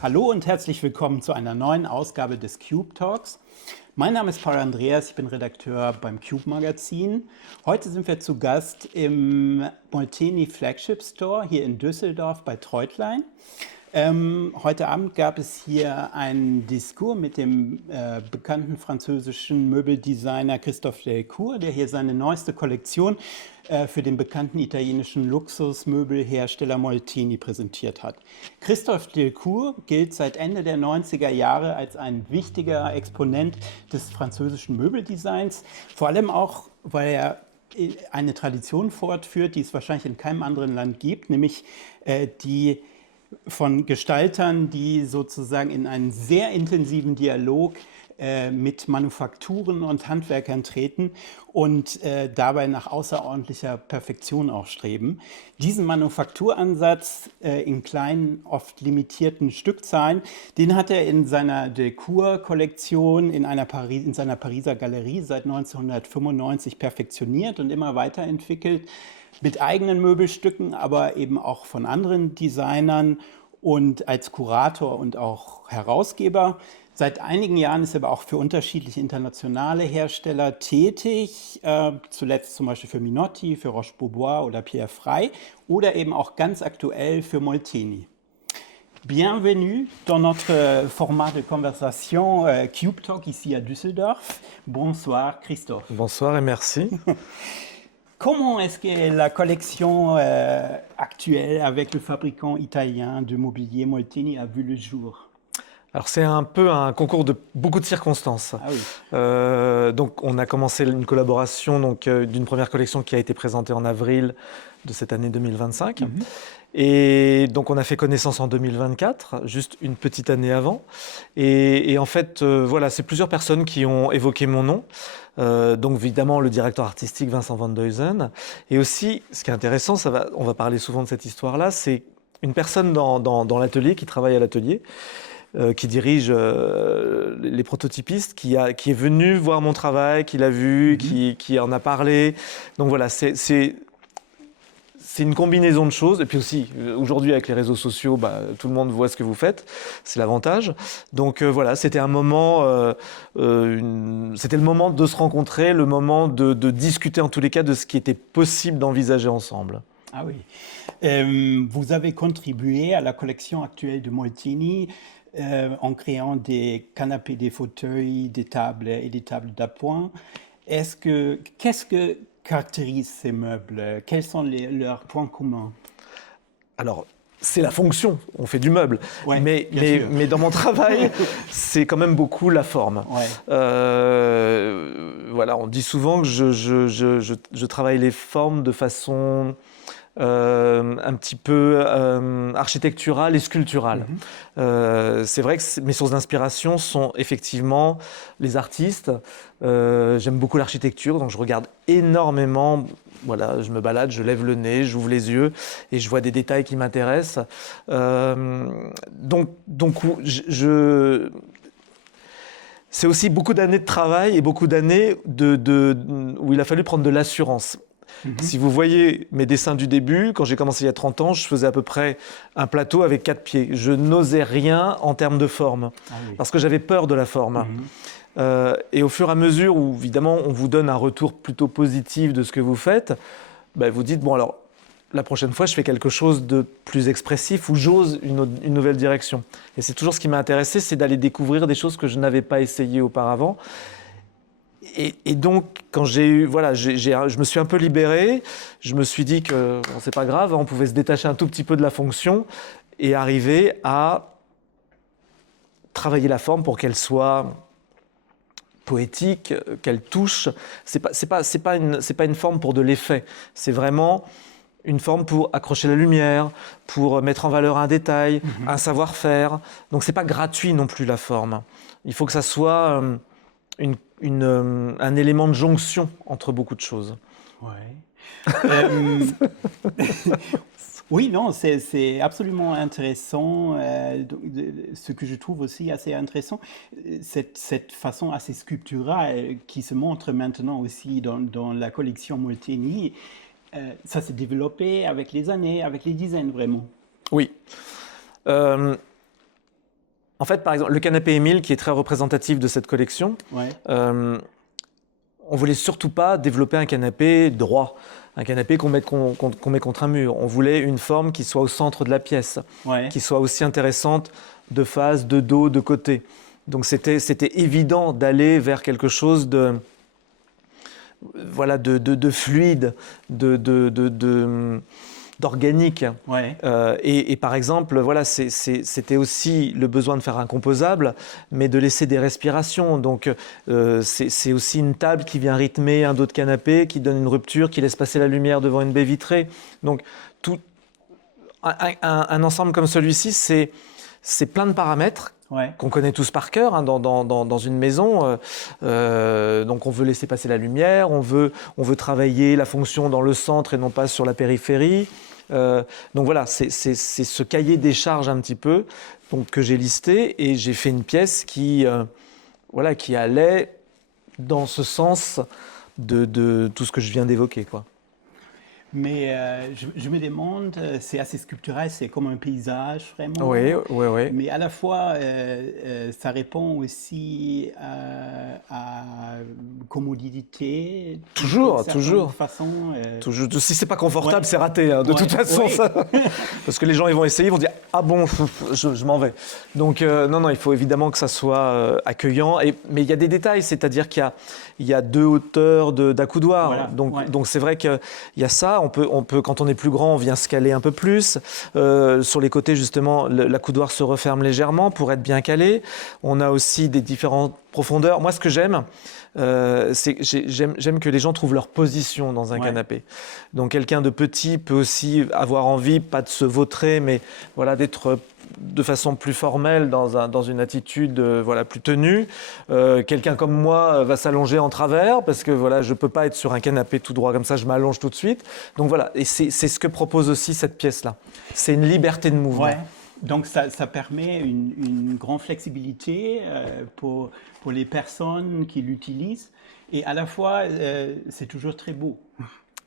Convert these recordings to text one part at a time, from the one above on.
Hallo und herzlich willkommen zu einer neuen Ausgabe des Cube Talks. Mein Name ist Paul Andreas, ich bin Redakteur beim Cube Magazin. Heute sind wir zu Gast im Molteni Flagship Store hier in Düsseldorf bei Treutlein. Heute Abend gab es hier einen Diskurs mit dem bekannten französischen Möbeldesigner Christophe Delcourt, der hier seine neueste Kollektion für den bekannten italienischen Luxusmöbelhersteller Molteni präsentiert hat. Christophe Delcourt gilt seit Ende der 90er Jahre als ein wichtiger Exponent des französischen Möbeldesigns, vor allem auch, weil er eine Tradition fortführt, die es wahrscheinlich in keinem anderen Land gibt, nämlich die von Gestaltern, die sozusagen in einen sehr intensiven Dialog mit Manufakturen und Handwerkern treten und dabei nach außerordentlicher Perfektion auch streben. Diesen Manufakturansatz in kleinen, oft limitierten Stückzahlen, den hat er in seiner Delcourt-Kollektion in seiner Pariser Galerie seit 1995 perfektioniert und immer weiterentwickelt. Mit eigenen Möbelstücken, aber eben auch von anderen Designern und als Kurator und auch Herausgeber. Seit einigen Jahren ist er aber auch für unterschiedliche internationale Hersteller tätig, zuletzt zum Beispiel für Minotti, für Roche-Beaubois oder Pierre Frey oder eben auch ganz aktuell für Molteni. Bienvenue dans notre format de conversation Cube Talk ici à Düsseldorf. Bonsoir Christophe. Bonsoir et merci. Comment est-ce que la collection actuelle avec le fabricant italien de mobilier Molteni a vu le jour? Alors c'est un peu un concours de beaucoup de circonstances. Ah oui. Donc on a commencé une collaboration d'une première collection qui a été présentée en avril de cette année 2025. Et donc on a fait connaissance en 2024, juste une petite année avant. Et en fait, voilà, c'est plusieurs personnes qui ont évoqué mon nom. Donc évidemment le directeur artistique Vincent Van Duysen. Et aussi, ce qui est intéressant, on va parler souvent de cette histoire-là, c'est une personne dans l'atelier, qui travaille à l'atelier, qui dirige les prototypistes, qui est venu voir mon travail, qui l'a vu, qui en a parlé. Donc voilà, c'est une combinaison de choses. Et puis aussi, aujourd'hui, avec les réseaux sociaux, tout le monde voit ce que vous faites. C'est l'avantage. Donc voilà, c'était un moment, c'était le moment de se rencontrer, le moment de discuter en tous les cas de ce qui était possible d'envisager ensemble. Ah oui. Vous avez contribué à la collection actuelle de Molteni en créant des canapés, des fauteuils, des tables et des tables d'appoint. Qu'est-ce que caractérise ces meubles? Quels sont leurs points communs? Alors, c'est la fonction, on fait du meuble, ouais, mais dans mon travail, c'est quand même beaucoup la forme. Ouais. Voilà, on dit souvent que je travaille les formes de façon un petit peu architecturale et sculpturale. C'est vrai que mes sources d'inspiration sont effectivement les artistes. J'aime beaucoup l'architecture, donc je regarde énormément. Voilà, je me balade, je lève le nez, j'ouvre les yeux et je vois des détails qui m'intéressent. Donc c'est aussi beaucoup d'années de travail et beaucoup d'années où il a fallu prendre de l'assurance. Si vous voyez mes dessins du début, quand j'ai commencé il y a 30 ans, je faisais à peu près un plateau avec 4 pieds. Je n'osais rien en termes de forme, parce que j'avais peur de la forme. Et au fur et à mesure où, évidemment, on vous donne un retour plutôt positif de ce que vous faites, vous dites, bon alors, la prochaine fois, je fais quelque chose de plus expressif ou j'ose une nouvelle direction. Et c'est toujours ce qui m'a intéressé, c'est d'aller découvrir des choses que je n'avais pas essayées auparavant. Et donc, quand je me suis un peu libéré, je me suis dit que c'est pas grave, on pouvait se détacher un tout petit peu de la fonction et arriver à travailler la forme pour qu'elle soit poétique, qu'elle touche. C'est pas une forme pour de l'effet. C'est vraiment une forme pour accrocher la lumière, pour mettre en valeur un détail, un savoir-faire. Donc c'est pas gratuit non plus la forme. Il faut que ça soit un élément de jonction entre beaucoup de choses. Ouais. Oui, non, c'est absolument intéressant. Ce que je trouve aussi assez intéressant, cette façon assez sculpturale qui se montre maintenant aussi dans la collection Molteni. ça s'est développé avec les années, avec les dizaines vraiment. Oui. Euh, En fait, par exemple, le canapé Émile, qui est très représentatif de cette collection, Ouais, on voulait surtout pas développer un canapé droit, un canapé qu'on met contre un mur. On voulait une forme qui soit au centre de la pièce, ouais, qui soit aussi intéressante de face, de dos, de côté. Donc c'était évident d'aller vers quelque chose de fluide, d'organique. ouais. Et par exemple, voilà, c'était aussi le besoin de faire un composable, mais de laisser des respirations. Donc, c'est aussi une table qui vient rythmer un dos de canapé, qui donne une rupture, qui laisse passer la lumière devant une baie vitrée. Donc, tout, un ensemble comme celui-ci, c'est plein de paramètres Ouais. qu'on connaît tous par cœur hein, dans une maison. Donc on veut laisser passer la lumière, on veut travailler la fonction dans le centre et non pas sur la périphérie. Donc voilà, c'est ce cahier des charges un petit peu donc, que j'ai listé et j'ai fait une pièce qui allait dans ce sens de tout ce que je viens d'évoquer, quoi. Mais je me demande, c'est assez sculptural, c'est comme un paysage vraiment. Oui, oui, oui. Mais à la fois, ça répond aussi à commodité. Toujours, d'une certaine toujours. façon. Toujours. Si c'est pas confortable, Ouais. c'est raté, hein, de toute Ouais, façon. ouais. Ça. Parce que les gens, ils vont essayer, ils vont dire ah bon, je m'en vais. Donc non, il faut évidemment que ça soit accueillant. Mais il y a des détails, c'est-à-dire qu'il y a 2 hauteurs d'accoudoir. Voilà, ouais. Donc c'est vrai qu'il y a ça. On peut, quand on est plus grand, on vient se caler un peu plus. Sur les côtés, justement, l'accoudoir se referme légèrement pour être bien calé. On a aussi des différentes profondeurs. Moi, ce que j'aime, j'aime que les gens trouvent leur position dans un Ouais. canapé. Donc quelqu'un de petit peut aussi avoir envie, pas de se vautrer, mais voilà, d'être de façon plus formelle dans une attitude plus tenue. Quelqu'un comme moi va s'allonger en travers parce que voilà, je peux pas être sur un canapé tout droit comme ça, je m'allonge tout de suite. Donc voilà, et c'est ce que propose aussi cette pièce-là. C'est une liberté de mouvement. Ouais. Donc ça permet une grande flexibilité pour les personnes qui l'utilisent. Et à la fois, c'est toujours très beau.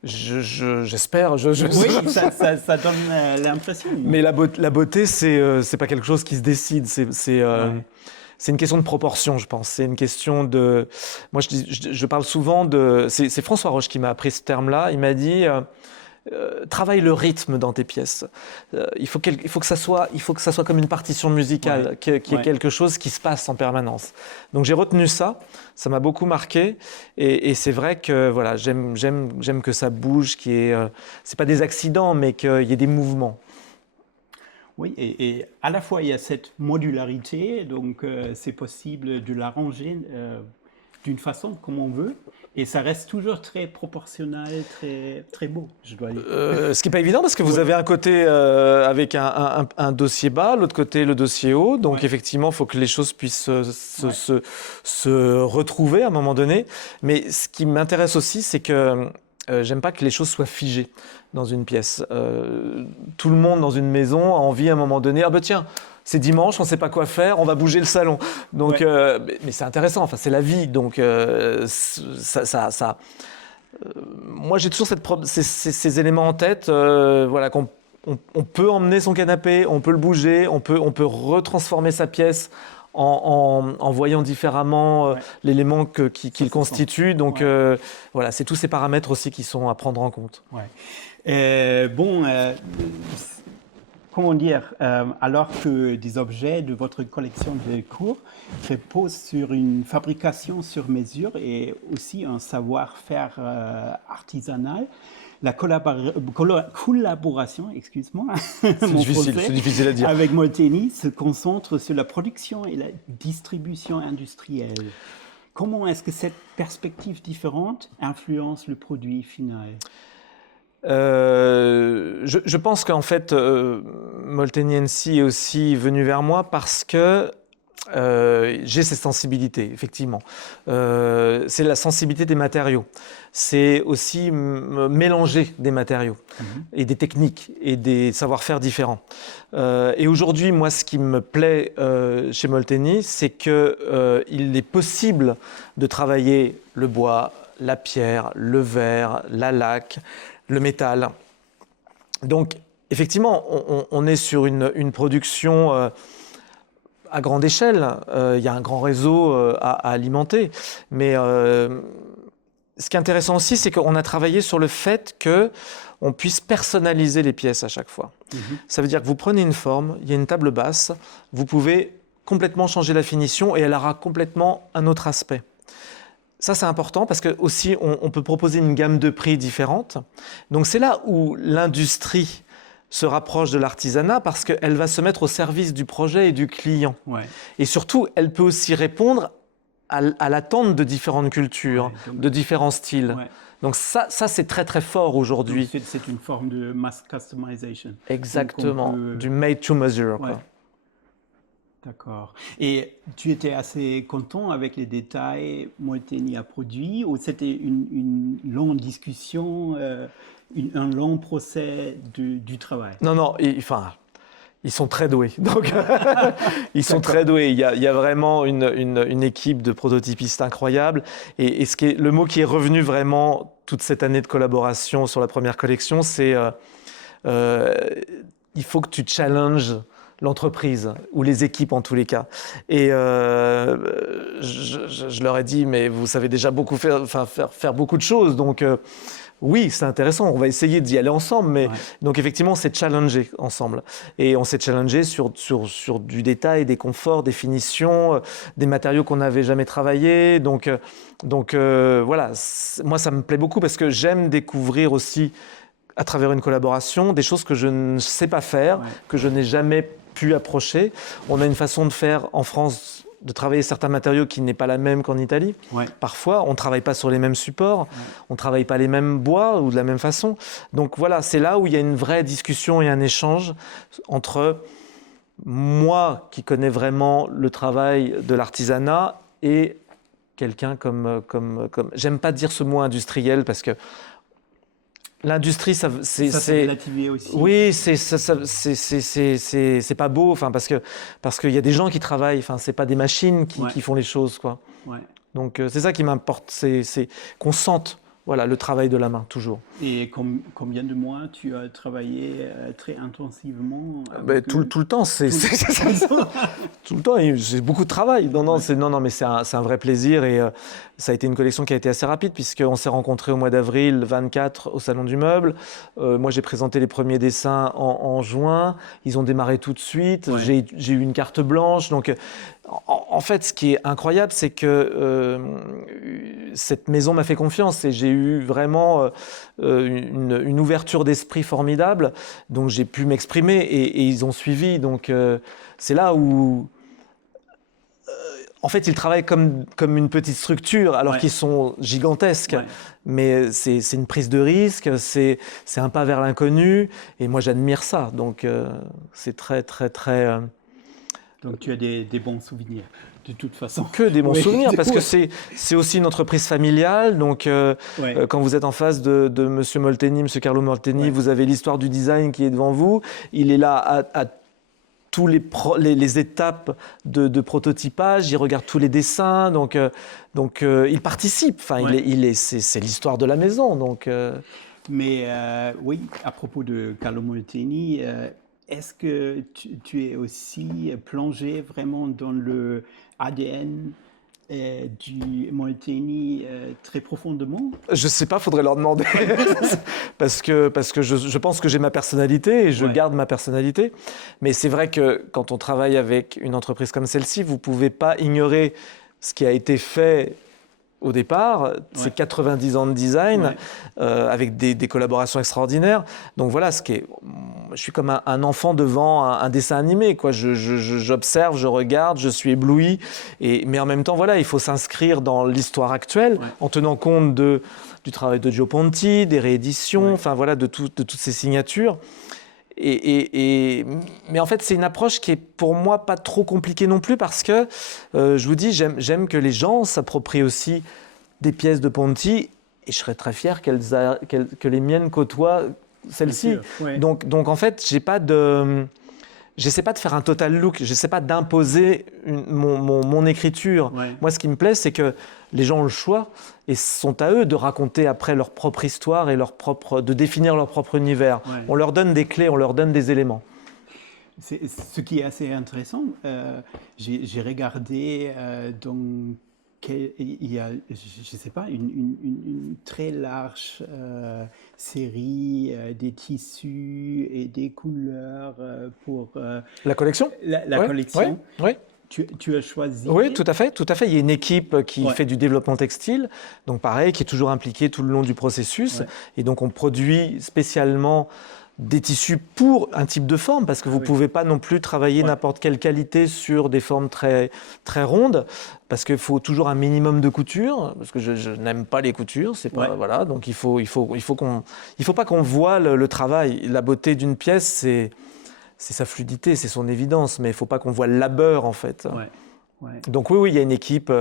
J'espère. Oui, ça donne l'impression. Mais la beauté, c'est pas quelque chose qui se décide. C'est une question de proportion, je pense. C'est une question de. Moi, je parle souvent de. C'est François Roche qui m'a appris ce terme-là. Il m'a dit travaille le rythme dans tes pièces. Il faut que ça soit comme une partition musicale, qu'il y ait quelque chose qui se passe en permanence. Donc j'ai retenu ça. Ça m'a beaucoup marqué. Et c'est vrai que voilà, j'aime que ça bouge, c'est pas des accidents, mais qu'il y ait des mouvements. Oui, et à la fois il y a cette modularité, donc c'est possible de l'arranger d'une façon comme on veut, et ça reste toujours très proportionnel, très, très beau, je dois dire. Ce qui n'est pas évident parce que vous avez un côté avec un dossier bas, l'autre côté le dossier haut, donc effectivement il faut que les choses puissent se retrouver à un moment donné. Mais ce qui m'intéresse aussi, c'est que j'aime pas que les choses soient figées dans une pièce. Tout le monde dans une maison a envie à un moment donné, ah ben tiens, c'est dimanche, on ne sait pas quoi faire, on va bouger le salon. Donc, mais c'est intéressant, enfin, c'est la vie. Donc, moi, j'ai toujours ces éléments en tête. Voilà, on peut emmener son canapé, on peut le bouger, on peut retransformer sa pièce en voyant différemment l'élément qu'il constitue. Donc, voilà, c'est tous ces paramètres aussi qui sont à prendre en compte. Ouais. Comment dire, alors que des objets de votre collection de cours reposent sur une fabrication sur mesure et aussi un savoir-faire artisanal, la collaboration, excuse-moi, c'est difficile à dire, avec Molteni se concentre sur la production et la distribution industrielle. Comment est-ce que cette perspective différente influence le produit final ? Je pense qu'en fait, Molteni NC est aussi venu vers moi parce que j'ai cette sensibilité, effectivement. C'est la sensibilité des matériaux. C'est aussi mélanger des matériaux et des techniques et des savoir-faire différents. Et aujourd'hui, moi, ce qui me plaît chez Molteni, c'est qu'il est possible de travailler le bois, la pierre, le verre, la laque, le métal. Donc, effectivement, on est sur une production à grande échelle. Il y a un grand réseau à alimenter. Mais ce qui est intéressant aussi, c'est qu'on a travaillé sur le fait qu'on puisse personnaliser les pièces à chaque fois. Ça veut dire que vous prenez une forme, il y a une table basse, vous pouvez complètement changer la finition et elle aura complètement un autre aspect. Ça, c'est important parce que aussi on peut proposer une gamme de prix différente. Donc c'est là où l'industrie se rapproche de l'artisanat parce qu'elle va se mettre au service du projet et du client. Ouais. Et surtout, elle peut aussi répondre à l'attente de différentes cultures, de différents styles. Ouais. Donc ça c'est très très fort aujourd'hui. C'est une forme de mass customization. Exactement, du made to measure. Ouais. D'accord. Et tu étais assez content avec les détails Molteni a produits ou c'était une longue discussion, un long procès du travail? Non, ils sont très doués. Donc, ils sont très doués. Il y a vraiment une équipe de prototypistes incroyable. Et le mot qui est revenu vraiment toute cette année de collaboration sur la première collection, c'est il faut que tu challenges l'entreprise ou les équipes en tous les cas. Et je leur ai dit, mais vous savez déjà faire beaucoup de choses. Donc, oui, c'est intéressant, on va essayer d'y aller ensemble, mais donc effectivement, on s'est challengé ensemble. Et on s'est challengé sur du détail, des conforts, des finitions, des matériaux qu'on n'avait jamais travaillés. Donc voilà, moi ça me plaît beaucoup parce que j'aime découvrir aussi, à travers une collaboration, des choses que je ne sais pas faire, que je n'ai jamais pu approcher. On a une façon de faire en France, de travailler certains matériaux qui n'est pas la même qu'en Italie. Parfois, on ne travaille pas sur les mêmes supports, on ne travaille pas les mêmes bois ou de la même façon. Donc voilà, c'est là où il y a une vraie discussion et un échange entre moi qui connais vraiment le travail de l'artisanat et quelqu'un comme j'aime pas dire ce mot industriel parce que l'industrie, c'est relativé aussi. Oui, c'est pas beau, parce qu'il y a des gens qui travaillent, c'est pas des machines qui font les choses, quoi. Donc c'est ça qui m'importe, c'est qu'on sente, voilà, le travail de la main toujours. Et combien de mois tu as travaillé très intensivement tout le temps, tout le temps, j'ai beaucoup de travail. Non, mais c'est un vrai plaisir et ça a été une collection qui a été assez rapide puisqu'on s'est rencontrés au mois d'avril 24 au Salon du Meuble. Moi, j'ai présenté les premiers dessins en juin. Ils ont démarré tout de suite. J'ai eu une carte blanche. Donc, en fait, ce qui est incroyable, c'est que cette maison m'a fait confiance et j'ai eu vraiment une ouverture d'esprit formidable. Donc, j'ai pu m'exprimer et ils ont suivi. Donc, c'est là où... En fait, ils travaillent comme une petite structure, alors qu'ils sont gigantesques. Mais c'est une prise de risque, c'est un pas vers l'inconnu. Et moi, j'admire ça. Donc, c'est très, très, très... Donc, tu as des bons souvenirs, de toute façon. Que des bons souvenirs, parce que c'est aussi une entreprise familiale. Donc, quand vous êtes en face de M. Molteni, M. Carlo Molteni, vous avez l'histoire du design qui est devant vous. Il est là à tous les étapes de prototypage, il regarde tous les dessins, donc il participe. C'est l'histoire de la maison. Donc, Mais oui, à propos de Carlo Molteni, est-ce que tu es aussi plongé vraiment dans le ADN du Molteni très profondément? Je ne sais pas, il faudrait leur demander. parce que je pense que j'ai ma personnalité et je garde ma personnalité. Mais c'est vrai que quand on travaille avec une entreprise comme celle-ci, vous ne pouvez pas ignorer ce qui a été fait au départ, c'est 90 ans de design avec des collaborations extraordinaires. Donc voilà, je suis comme un enfant devant un dessin animé, quoi. J'observe, je regarde, je suis ébloui. Mais en même temps, voilà, il faut s'inscrire dans l'histoire actuelle en tenant compte du travail de Gio Ponti, des rééditions, de toutes ces signatures. Mais en fait, c'est une approche qui est pour moi pas trop compliquée non plus parce que, je vous dis, j'aime que les gens s'approprient aussi des pièces de Ponti et je serais très fier que les miennes côtoient celles-ci. Donc en fait, j'ai pas j'essaie pas de faire un total look, j'essaie pas d'imposer mon écriture. Ouais. Moi, ce qui me plaît, c'est que les gens ont le choix et sont à eux de raconter après leur propre histoire et de définir leur propre univers. Ouais. On leur donne des clés, on leur donne des éléments. Ce qui est assez intéressant, j'ai regardé il y a, je ne sais pas, une très large série des tissus et des couleurs pour La collection? la Ouais, collection. ouais, ouais. Tu as choisi. Oui, tout à fait, tout à fait. Il y a une équipe qui Ouais. fait du développement textile, donc pareil, qui est toujours impliquée tout le long du processus. Ouais. Et donc on produit spécialement des tissus pour un type de forme, parce que vous ne oui. pouvez pas non plus travailler Ouais. n'importe quelle qualité sur des formes très, très rondes, parce qu'il faut toujours un minimum de couture, parce que je n'aime pas les coutures, c'est pas, Ouais. voilà, donc il faut pas qu'on voit le travail. La beauté d'une pièce, c'est sa fluidité, c'est son évidence, mais il ne faut pas qu'on voit le labeur en fait. Ouais. Ouais. Donc oui, il y a une équipe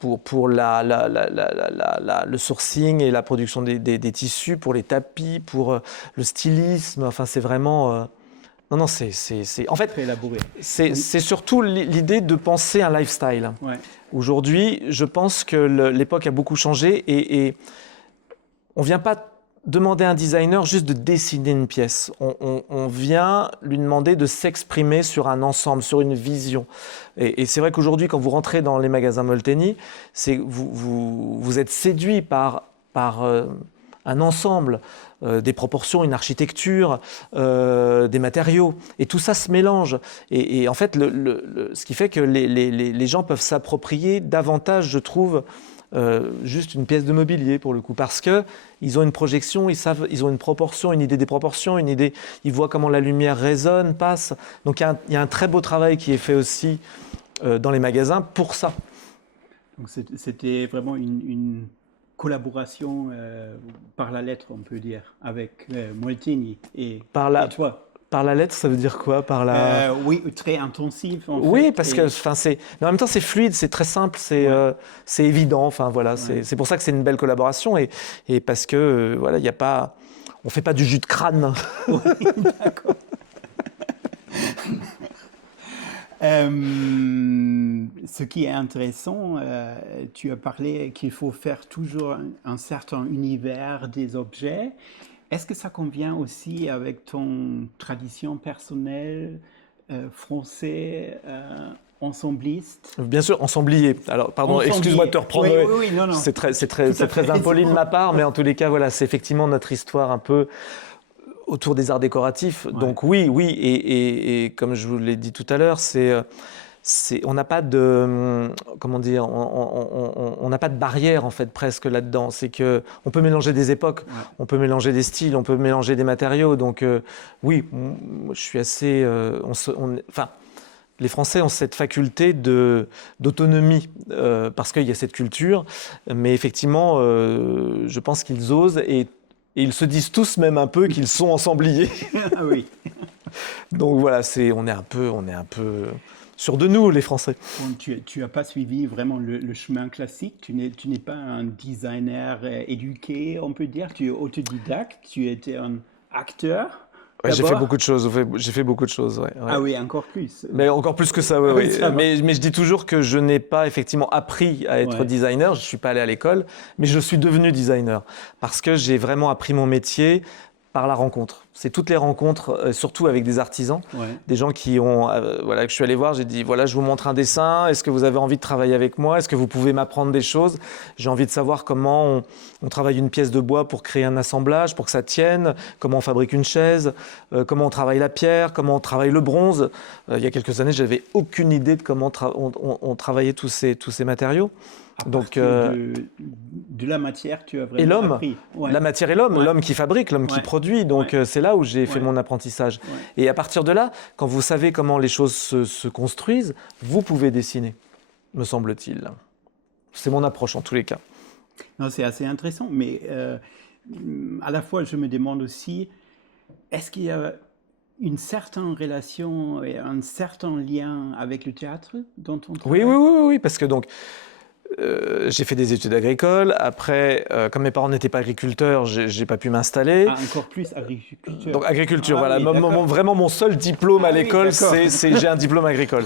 pour le sourcing et la production des tissus, pour les tapis, pour le stylisme. Enfin, c'est vraiment... Non, c'est... En fait, Très élaboré. c'est surtout l'idée de penser un lifestyle. Ouais. Aujourd'hui, je pense que l'époque a beaucoup changé et on ne vient pas demander à un designer juste de dessiner une pièce. On vient lui demander de s'exprimer sur un ensemble, sur une vision. Et c'est vrai qu'aujourd'hui, quand vous rentrez dans les magasins Molteni, vous êtes séduit par un ensemble, des proportions, une architecture, des matériaux. Et tout ça se mélange. Et en fait, ce qui fait que les gens peuvent s'approprier davantage, je trouve, juste une pièce de mobilier pour le coup, parce qu'ils ont une projection, ils ont une proportion, une idée des proportions, ils voient comment la lumière résonne, passe. Donc il y a un très beau travail qui est fait aussi dans les magasins pour ça. Donc c'était vraiment une collaboration par la lettre, on peut dire, avec Molteni et toi. Par la lettre, ça veut dire quoi? Oui, très intensif. Oui, parce que, mais en même temps, c'est fluide, c'est très simple, c'est évident. Enfin voilà, c'est pour ça que c'est une belle collaboration et parce que voilà, il y a pas, on fait pas du jus de crâne. Oui, d'accord. Ce qui est intéressant, tu as parlé qu'il faut faire toujours un certain univers des objets. Est-ce que ça convient aussi avec ton tradition personnelle français ensembliste? Bien sûr, ensemblier. Alors, pardon, Ensemblier. excuse-moi de te reprendre. Oui, non. C'est très impoli de ma part, mais en tous les cas, voilà, c'est effectivement notre histoire un peu autour des arts décoratifs. Ouais. Donc oui, et comme je vous l'ai dit tout à l'heure, on n'a pas de, comment dire, on n'a pas de barrière en fait presque là-dedans. C'est que on peut mélanger des époques, on peut mélanger des styles, on peut mélanger des matériaux. Donc oui, je suis assez, enfin. Les Français ont cette faculté d'autonomie parce qu'il y a cette culture, mais effectivement, je pense qu'ils osent et ils se disent tous même un peu qu'ils sont ensembliers. Ah oui. Donc voilà, on est un peu sûrs de nous, les Français. Bon, tu n'as pas suivi vraiment le chemin classique. Tu n'es pas un designer éduqué, on peut dire. Tu es autodidacte. Tu étais un acteur. Ouais, j'ai fait beaucoup de choses. J'ai fait beaucoup de choses. Ouais. Ah oui, encore plus. Mais encore plus que ça, oui. Mais je dis toujours que je n'ai pas effectivement appris à être designer. Je ne suis pas allé à l'école, mais je suis devenu designer parce que j'ai vraiment appris mon métier par la rencontre. C'est toutes les rencontres, surtout avec des artisans, des gens qui ont, que je suis allé voir, j'ai dit, voilà, je vous montre un dessin, est-ce que vous avez envie de travailler avec moi? Est-ce que vous pouvez m'apprendre des choses? J'ai envie de savoir comment on travaille une pièce de bois pour créer un assemblage, pour que ça tienne, comment on fabrique une chaise, comment on travaille la pierre, comment on travaille le bronze. Il y a quelques années, je n'avais aucune idée de comment on travaillait tous ces matériaux. Donc, de la matière, tu as vraiment et l'homme, appris. La matière et l'homme, l'homme qui fabrique, l'homme qui produit. Donc c'est là où j'ai fait mon apprentissage. Et à partir de là, quand vous savez comment les choses se construisent, vous pouvez dessiner, me semble-t-il. C'est mon approche en tous les cas. Non, c'est assez intéressant, mais à la fois je me demande aussi, est-ce qu'il y a une certaine relation et un certain lien avec le théâtre dans ton travail? Oui, parce que donc j'ai fait des études agricoles. Après, comme mes parents n'étaient pas agriculteurs, j'ai pas pu m'installer. Ah, encore plus agriculture. Donc agriculture, Ah voilà. oui, d'accord. Vraiment mon seul diplôme Ah à oui, l'école, d'accord. j'ai un diplôme agricole.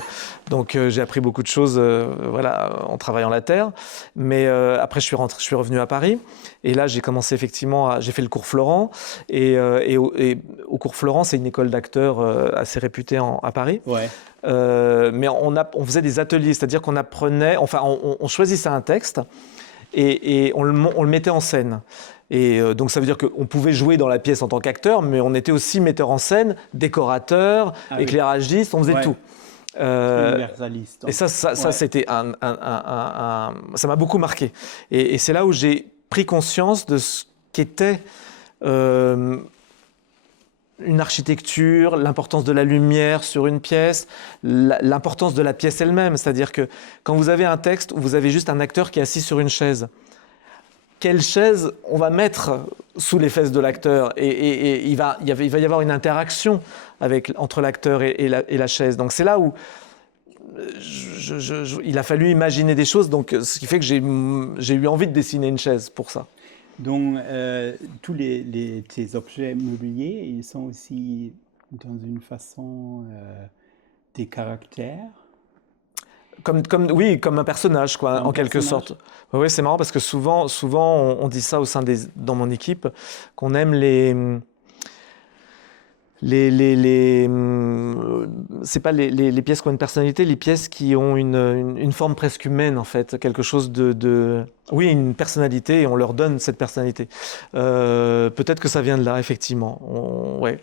Donc j'ai appris beaucoup de choses, voilà, en travaillant la terre. Mais après je suis revenu à Paris. Et là j'ai commencé effectivement, j'ai fait le cours Florent. Et au cours Florent, c'est une école d'acteurs assez réputée à Paris. Ouais. Mais on faisait des ateliers, c'est-à-dire qu'on apprenait, enfin on choisissait un texte et on le mettait en scène. Et donc ça veut dire qu'on pouvait jouer dans la pièce en tant qu'acteur, mais on était aussi metteur en scène, décorateur, Ah oui. éclairagiste, on faisait Ouais. tout. Universaliste. Et ça Ouais. c'était ça m'a beaucoup marqué. Et c'est là où j'ai pris conscience de ce qu'était une architecture, l'importance de la lumière sur une pièce, l'importance de la pièce elle-même. C'est-à-dire que quand vous avez un texte où vous avez juste un acteur qui est assis sur une chaise, quelle chaise on va mettre sous les fesses de l'acteur, et il va y avoir une interaction entre l'acteur et la chaise. Donc c'est là où il a fallu imaginer des choses, donc ce qui fait que j'ai eu envie de dessiner une chaise pour ça. Donc, tous tes objets mobiliers, ils sont aussi, dans une façon, des caractères. Oui, comme un personnage, quoi, Un en quelque personnage. sorte. Oui, c'est marrant parce que souvent on dit ça dans mon équipe, qu'on aime c'est pas les pièces qui ont une personnalité, les pièces qui ont une forme presque humaine, en fait, quelque chose oui, une personnalité, et on leur donne cette personnalité. Peut-être que ça vient de là, effectivement. Ouais,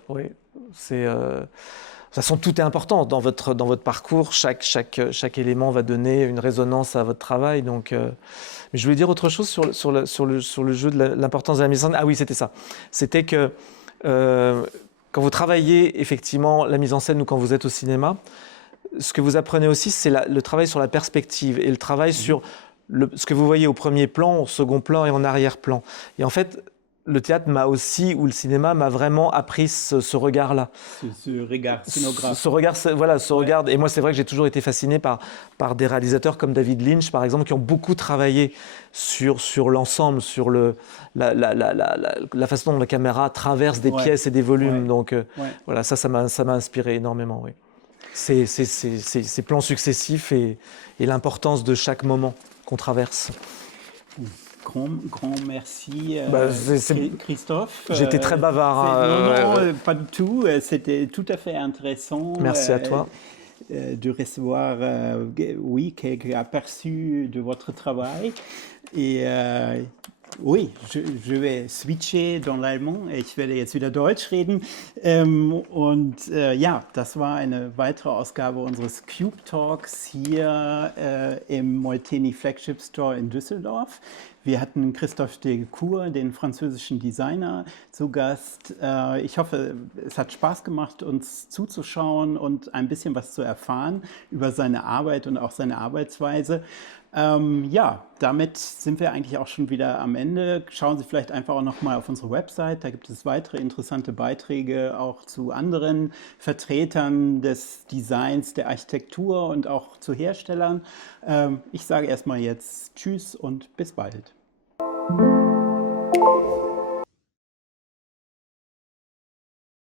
c'est... De toute façon, tout est important dans votre parcours. Chaque élément va donner une résonance à votre travail. Donc, mais je voulais dire autre chose sur le jeu de l'importance de la mise en scène. Ah oui, c'était ça. C'était que quand vous travaillez effectivement la mise en scène ou quand vous êtes au cinéma, ce que vous apprenez aussi, c'est le travail sur la perspective et le travail sur ce que vous voyez au premier plan, au second plan et en arrière-plan. Et en fait, le théâtre ou le cinéma m'a vraiment appris ce regard-là. Ce regard scénographe. Ce regard, voilà, ce regard. Et moi, c'est vrai que j'ai toujours été fasciné par des réalisateurs comme David Lynch, par exemple, qui ont beaucoup travaillé sur l'ensemble, sur la façon dont la caméra traverse des pièces et des volumes. Ouais. Donc, Ouais. voilà, ça m'a inspiré énormément, oui. Ces plans successifs et l'importance de chaque moment qu'on traverse. Grand merci, Christophe. J'étais très bavard. Non, pas du tout. C'était tout à fait intéressant. Merci à toi. De recevoir, oui, quelques aperçus de votre travail. Et oui, je vais switchen dans l'Allemand. Ich werde jetzt wieder Deutsch reden. Ja, das war eine weitere Ausgabe unseres Cube Talks hier im Molteni Flagship Store in Düsseldorf. Wir hatten Christophe Delcourt, den französischen Designer, zu Gast. Ich hoffe, es hat Spaß gemacht, uns zuzuschauen und ein bisschen was zu erfahren über seine Arbeit und auch seine Arbeitsweise. Ja, damit sind wir eigentlich auch schon wieder am Ende. Schauen Sie vielleicht einfach auch nochmal auf unsere Website. Da gibt es weitere interessante Beiträge auch zu anderen Vertretern des Designs, der Architektur und auch zu Herstellern. Ich sage erstmal jetzt Tschüss und bis bald.